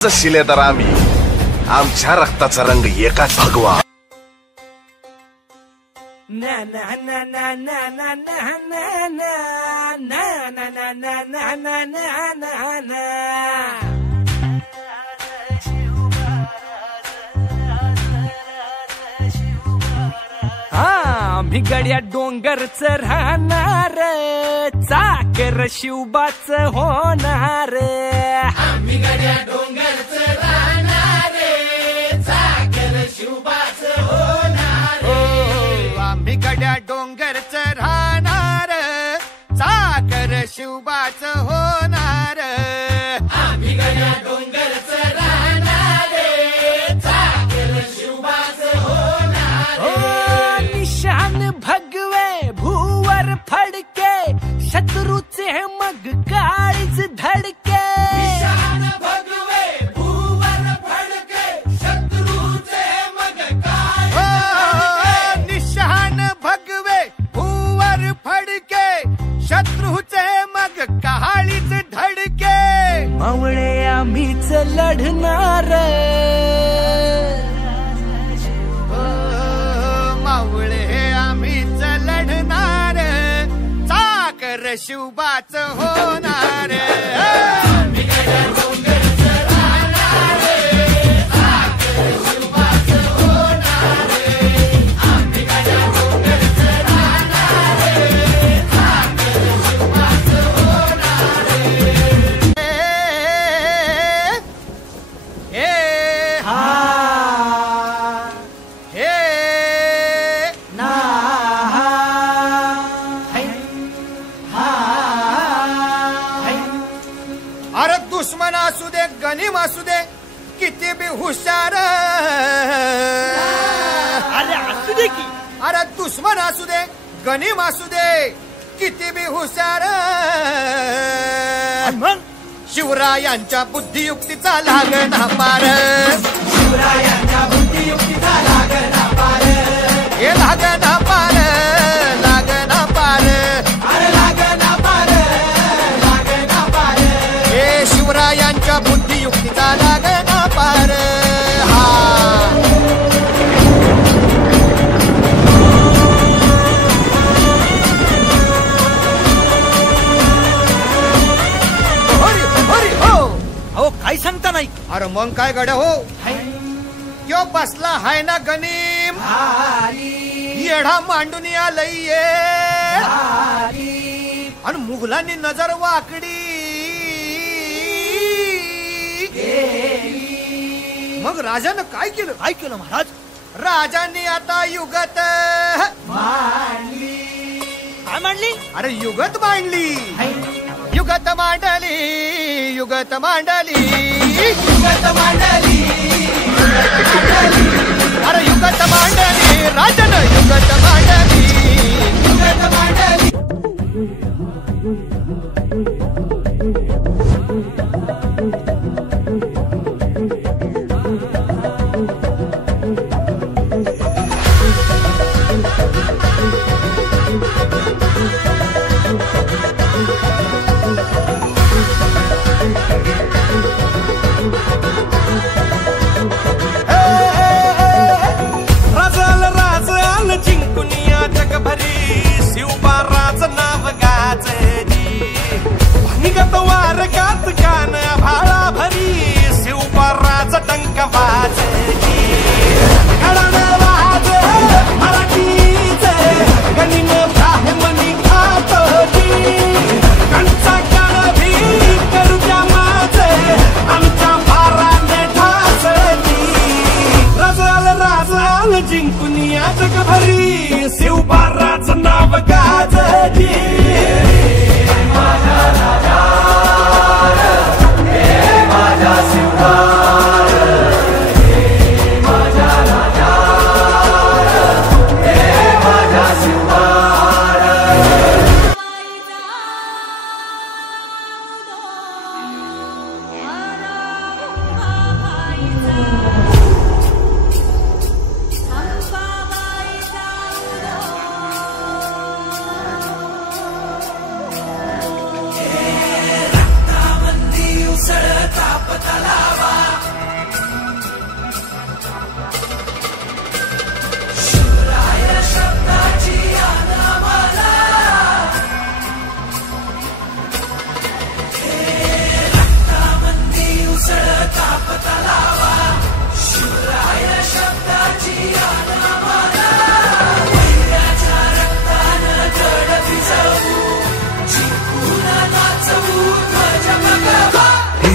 शिलेदार आम्ही आमच्या रक्ताचा रंग एकाच भगवा ना ना ना ना ना ना ना ना ना ना ना ना ना ना ना ना ना आम्ही गड्या डोंगरच राहणार चाकर शिवबाच होणार आम्ही गड्या डोंगरच राहणार चाकर शिवबाच होणार आम्ही गड्या डोंगरच राहणार चाकर शिवबाच होणार आम्ही गड्या डोंगरच राहणार चाकर शिवबाच होणार निशान भगवे भूवर फडके शत्रूचे मग काळीच धडके निशान भगवे भूवर फडके शत्रूचे मग काळीच निशान भगवे भूवर फडके शत्रूचे मग काळीच धडके मावळे आम्हीच लढणार मावळे आम्हीच लढणार चाकर शिवबाच होणार अरे दुश्मन असू दे गनीम असू दे किती बी हुशार अरे असू दे की अरे दुश्मन असू दे गनीम असू दे किती बी हुशार शिवरायांच्या बुद्धियुक्तीचा लागना पार शिवरायांच्या बुद्धियुक्तीचा लागना पार हे लागना पार लागना पार अरे लागना पार लागना पार हे शिवरायांच्या बुद्धियुक्तीचा लागना पार हा अहो काय सांगता नाही अरे मग काय गड्या हो यो बसला हाय ना गनीम येढा मांडून आलय आणि मुघलांनी नजर वाकडी मग राजानं काय केलं महाराज राजांनी आता युगत मांडली काय मांडली अरे युगत मांडली युगत मांडली युगत मांडली युगत मांडली अरे युगत मांडली राजानं युगत मांडली युगत मांडली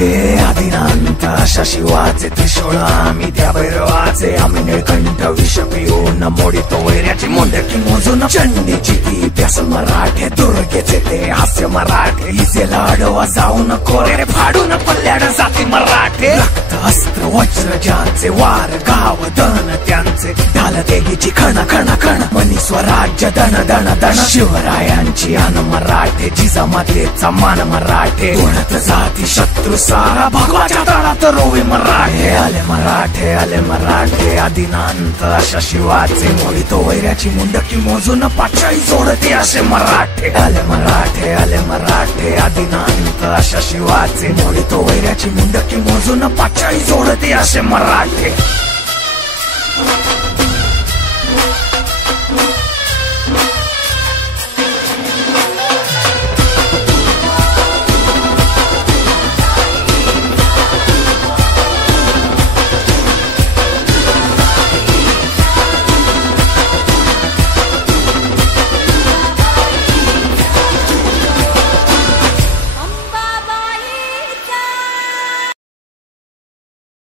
मराठे आदिनांत अशा शिवाचे त्रिशूळ आम्ही त्या भैरवाचे आम्ही निळकंठ विष पिऊन मोडितो वैऱ्याची मुंडकी मोजून चंडीची ती प्यास मराठे दुर्गेचे ते हास्य मराठे इसे लाडवा जाऊन कोरे फाडून पल्ल्याड जाती मराठे रक्त अस्त्र वज्र ज्यांचे वार गाव दन त्यांचे ढाल देगीची खण खण खण मनी स्वराज्य दण दण दण शिवरायांची अन मराठे जिजामातेचा मान मराठे कोणत जाती शत्रू सारा भगवाच्या तळात रोवे मराठे आले मराठे आदिनांत अशा शिवाचे मोडितो वैऱ्याची मुंडकी मोजून पाचाई जोडते असे मराठे आले मराठे आदिनांत अशा शिवाचे मोडितो वैऱ्याची मुंडकी मोजून पाचाई जोडते असे मराठे